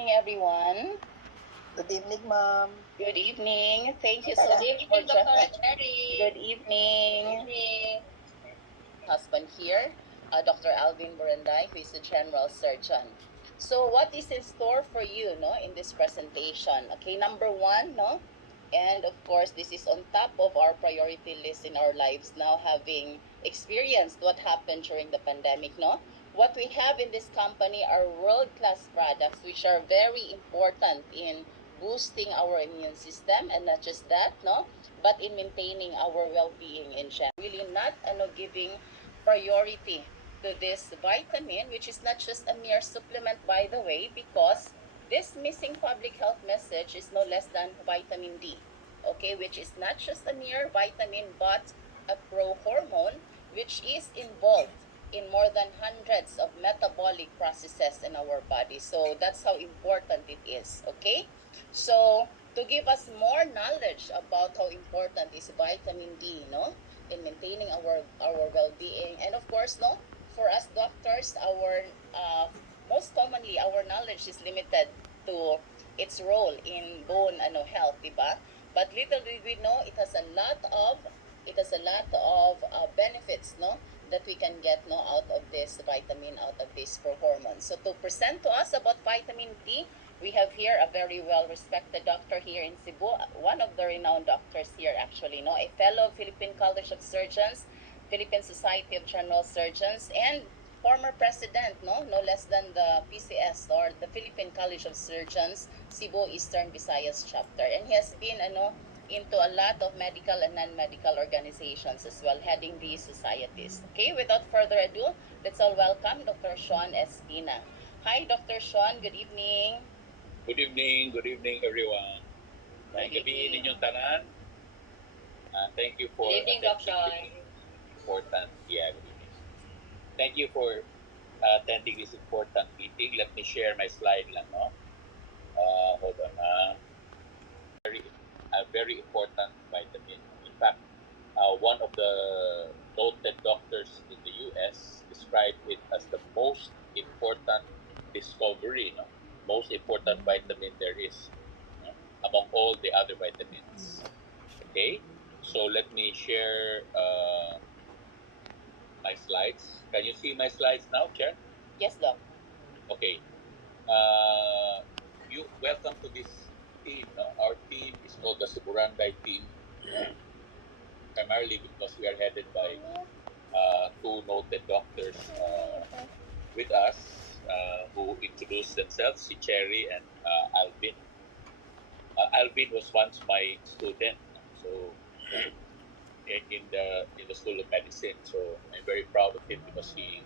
evening, everyone. Good evening, ma'am. Good evening. Thank you so Good much evening, for Dr. Cherry. Good evening. Good evening. Husband here, Dr. Alvin Buranday, who is the General Surgeon. So what is in store for you, no, in this presentation? Okay, number one, no, and of course, this is on top of our priority list in our lives now, having experienced what happened during the pandemic, no? What we have in this company are world-class products which are very important in boosting our immune system, and not just that, no, but in maintaining our well-being in general. Really not giving priority to this vitamin, which is not just a mere supplement, by the way, because this missing public health message is no less than vitamin D, okay, which is not just a mere vitamin, but a pro-hormone, which is involved in more than hundreds of metabolic processes in our body. So that's how important it is, okay? So to give us more knowledge about how important is vitamin D, no, in maintaining our well-being, and of course, no, for us doctors, our most commonly our knowledge is limited to its role in bone health, diba? But little did we know it has a lot of benefits, no, that we can get, no, out of this vitamin, out of this hormone. So to present to us about vitamin D, we have here a very well-respected doctor here in Cebu, one of the renowned doctors here actually, no, a fellow of Philippine College of Surgeons, Philippine Society of General Surgeons, and former president, no less than the PCS, or the Philippine College of Surgeons, Cebu Eastern Visayas chapter. And he has been into a lot of medical and non-medical organizations as well, heading these societies. Okay, without further ado, let's all welcome Dr. Shawn Espina. Hi, Dr. Shawn. Good evening. Good evening everyone. May gabi ninyong tanan. Thank you for Good evening, Dr. attending this important good evening. Thank you for attending this important meeting. Let me share my slide lang, no? Hold on. Very important vitamin. In fact, one of the noted doctors in the U.S. described it as the most important discovery, no? Most important vitamin there is, no, among all the other vitamins. Okay, so let me share my slides. Can you see my slides now, Chair? Yes, Doc. Okay. You welcome to this team. No? Our team is called the Suburandai team, primarily because we are headed by two noted doctors with us who introduced themselves, si Cherry and Alvin. Alvin was once my student, so in the School of Medicine. So I'm very proud of him because he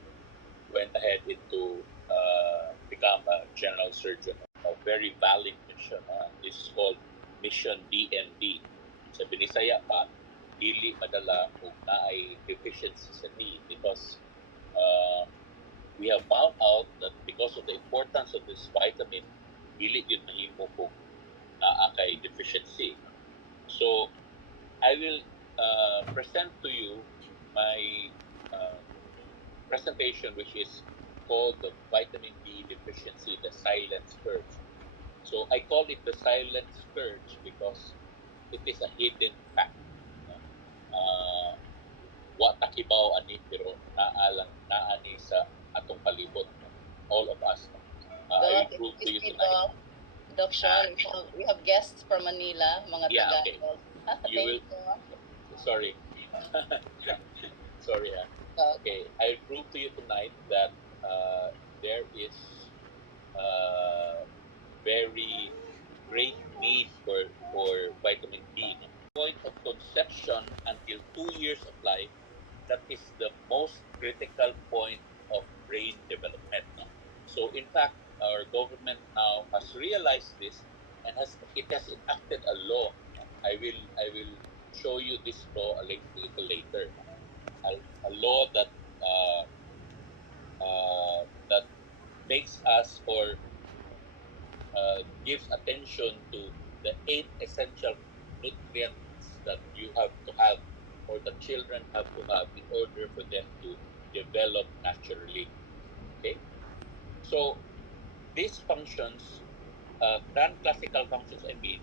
went ahead into become a general surgeon. A very valid mission. This is called Mission DND. Sa Binisaya pa, dili madala kung naay deficiency sa D, because we have found out that because of the importance of this vitamin, dili yun mahimo kung naa kay deficiency. So I will present to you my presentation, which is called the vitamin D deficiency, the silent scourge. So I call it the silent scourge because it is a hidden fact. Wa takibaw ani pero naani sa atong palibot, all of us. I will prove to you tonight. Doc Shawn, we have guests from Manila, mga Okay. Tagalog. You will. Sorry. Sorry. Okay. I'll prove to you tonight that there is very great need for vitamin D. No? Point of conception until 2 years of life, that is the most critical point of brain development. No? So in fact, our government now has realized this and has enacted a law. I will show you this law a little later. A law that that makes us, or gives attention to the 8 essential nutrients that you have to have, or the children have to have, in order for them to develop naturally. Okay? So these functions non-classical functions, I mean,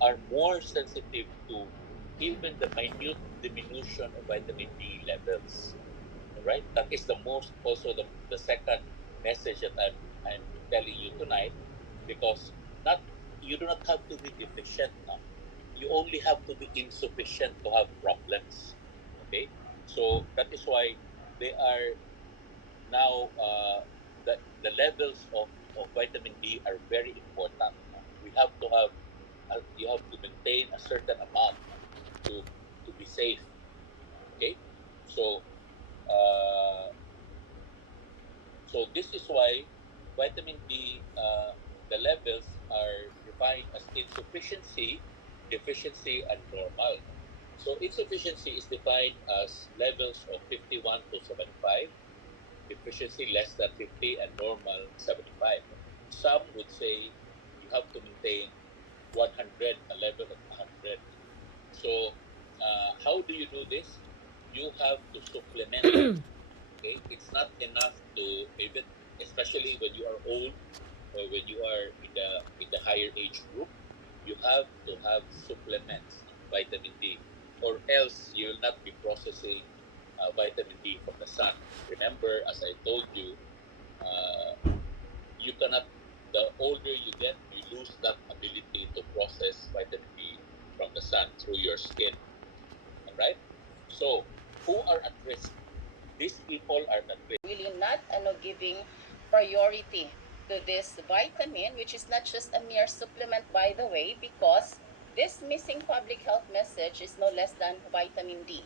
are more sensitive to even the minute diminution of vitamin D levels. All right, that is the most also the second message that I'm telling you tonight, because not you do not have to be deficient now. You only have to be insufficient to have problems. Okay, so that is why they are now the levels of vitamin D are very important. We have to have you have to maintain a certain amount to be safe. Okay, so uh, so this is why vitamin D the levels are defined as insufficiency, deficiency, and normal. So insufficiency is defined as levels of 51 to 75, deficiency less than 50, and normal 75. Some would say you have to maintain 100, a level of 100. So, how do you do this? You have to supplement. Okay, it's not enough to even, especially when you are old or when you are in the higher age group, you have to have supplements ng vitamin D, or else you will not be processing vitamin D from the sun. Remember, as I told you, uh, you cannot. The older you get, you lose that ability to process vitamin D from the sun through your skin. All right. So, who are at risk? These people are at risk. Really not giving priority to this vitamin, which is not just a mere supplement, by the way, because this missing public health message is no less than vitamin D,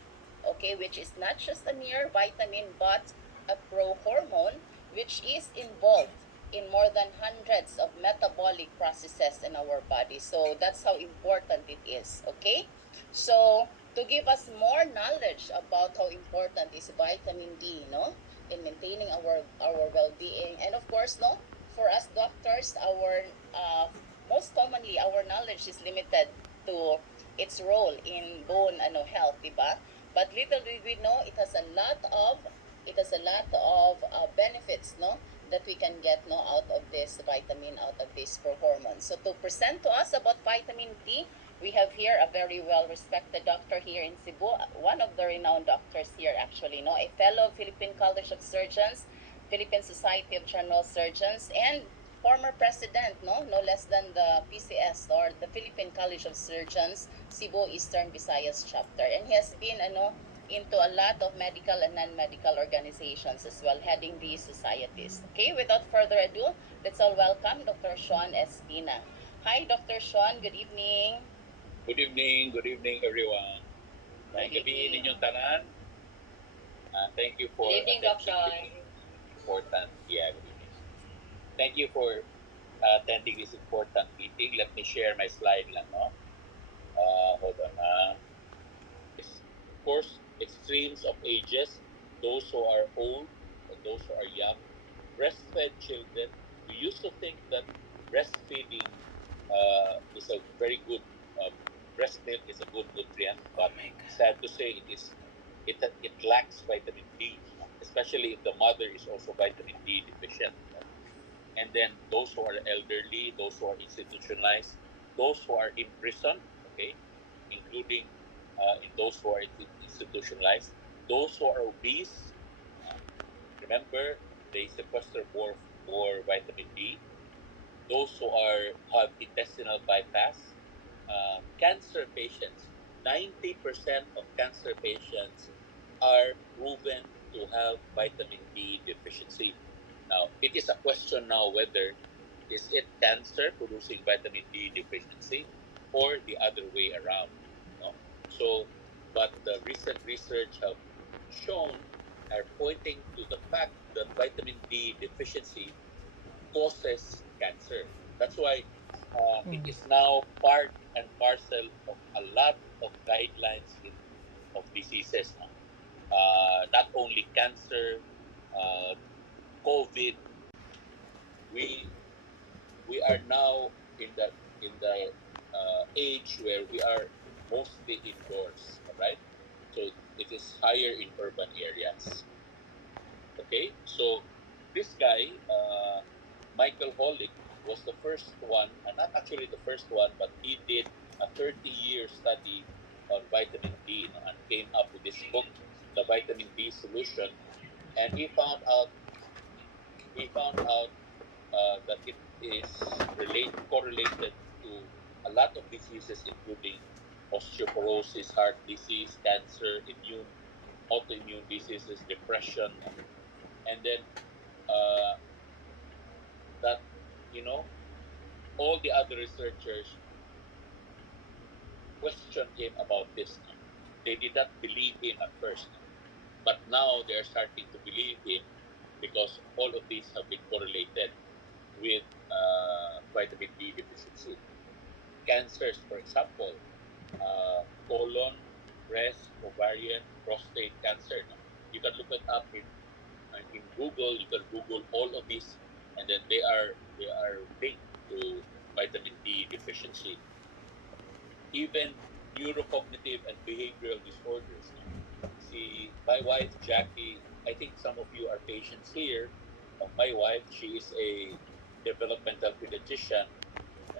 okay, which is not just a mere vitamin but a prohormone which is involved in more than hundreds of metabolic processes in our body. So that's how important it is, okay? So to give us more knowledge about how important is vitamin D, no, in maintaining our well-being, and of course, no, for us doctors, our most commonly our knowledge is limited to its role in bone health, diba? But little did we know it has a lot of benefits, no, that we can get no out of this vitamin, out of this hormone. So to present to us about vitamin D, we have here a very well respected doctor here in Cebu, one of the renowned doctors here actually, no, a fellow Philippine College of Surgeons, Philippine Society of General Surgeons, and former president, no less than the PCS, or the Philippine College of Surgeons Cebu Eastern Visayas chapter, and he has been into a lot of medical and non-medical organizations as well, heading these societies. Okay, without further ado, let's all welcome Dr. Shawn Espina. Hi, Dr. Shawn. Good evening. Good evening everyone. Good Maayong gabi evening. ninyong tanan. Thank you for Good evening, Doc Shawn. important, yeah, good evening. Thank you for attending this important meeting. Let me share my slide lang, no? Hold on, Of course, extremes of ages, those who are old and those who are young, breastfed children. We used to think that breastfeeding is a very good, uh, breast milk is a good nutrient, but sad to say it lacks vitamin D, especially if the mother is also vitamin D deficient. And then those who are elderly, those who are institutionalized, those who are imprisoned, okay, including in those who are institutionalized, those who are obese. Uh, Remember, they sequester more vitamin D. Those who have intestinal bypass, cancer patients. 90% of cancer patients are proven to have vitamin D deficiency. Now, it is a question now whether is it cancer producing vitamin D deficiency or the other way around. No? So, but the recent research have shown are pointing to the fact that vitamin D deficiency causes cancer. That's why it is now part and parcel of a lot of guidelines of diseases. No? Not only cancer, uh, COVID. We we are now in the age where we are mostly indoors. All right, so it is higher in urban areas. Okay, so this guy, Michael Holick, was the first one, not actually the first one, but he did a 30-year study on vitamin D, no, and came up with this book, The Vitamin D Solution. And he found out that it is correlated to a lot of diseases, including osteoporosis, heart disease, cancer, autoimmune diseases, depression, no? And then uh, that you know all the other researchers questioned him about this. No? They did not believe him at first, no? But now they are starting to believe him because all of these have been correlated with vitamin D deficiency. Cancers, for example, colon, breast, ovarian, prostate cancer. No? You can look it up in Google. You can Google all of these, and then they are linked to vitamin D deficiency. Even neurocognitive and behavioral disorders. No? See, my wife Jackie. I think some of you are patients here. Of my wife, she is a developmental pediatrician.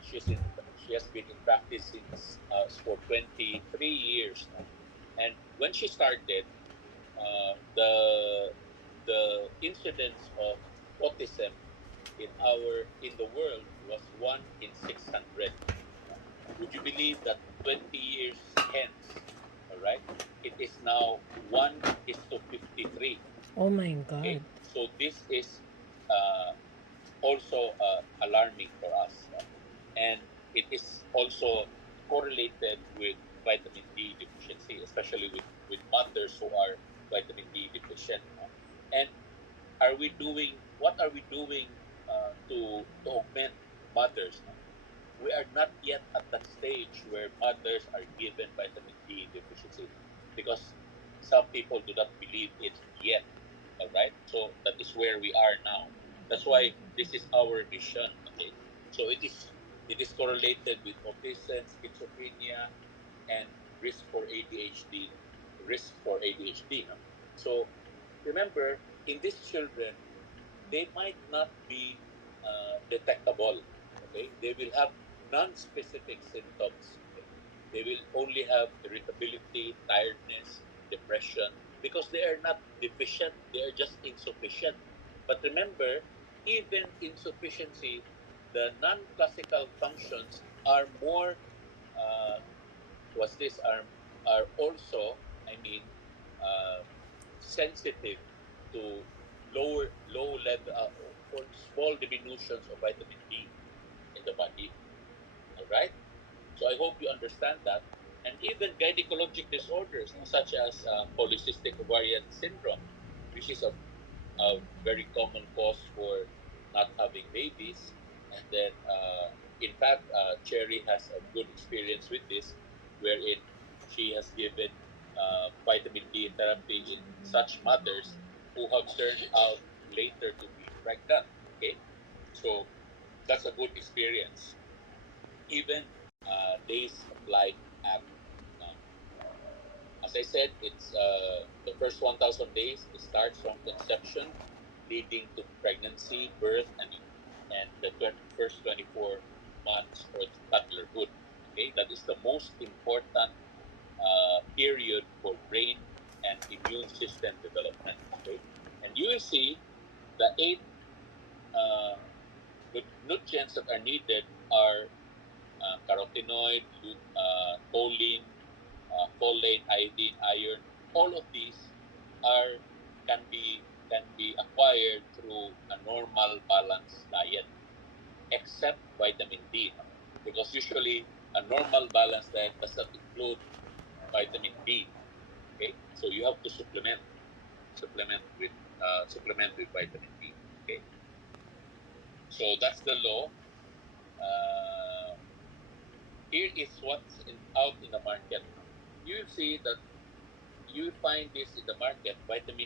She's in. She has been in practice since for 23 years now. And when she started, the incidence of autism in the world was 1 in 600. Would you believe that 20 years hence, all right, it is now 1 is to 53. Oh my God. Okay, so this is uh, also alarming for us, no? And it is also correlated with vitamin D deficiency, especially with mothers who are vitamin D deficient, no? And what are we doing to augment mothers, no? We are not yet at that stage where mothers are given vitamin D deficiency because some people do not believe it yet. All right, so that is where we are now. That's why this is our mission. Okay, so it is correlated with autism, schizophrenia, and risk for ADHD. No? So remember, in these children, they might not be detectable. Okay, they will have non-specific symptoms. Okay, they will only have irritability, tiredness, depression because they are not deficient; they are just insufficient. But remember, even insufficiency, the non-classical functions are more uh, was this are also, I mean, uh, sensitive to low level or small diminutions of vitamin D in the body. All right. So I hope you understand that. And even gynecologic disorders, no, such as polycystic ovarian syndrome, which is a very common cause for not having babies. And then, in fact, Cherry has a good experience with this, wherein she has given vitamin D therapy in such mothers who have turned out later to be pregnant. Okay, so that's a good experience. Even days of life act now. As I said, it's the first 1,000 days. It starts from conception, leading to pregnancy, birth, and the first 24 months or toddlerhood. Okay, that is the most important period for brain and immune system development. Okay, and you will see the eight uh, nutrients that are needed are carotenoid, choline, folate, iodine, iron. All of these are can be acquired through a normal balanced diet, except vitamin D, no? Because usually a normal balanced diet does not include vitamin D. Okay, so you have to supplement with vitamin D. Okay, so that's the law. Uh, Here is what's out in the market. No? You will see that you will find this in the market, vitamin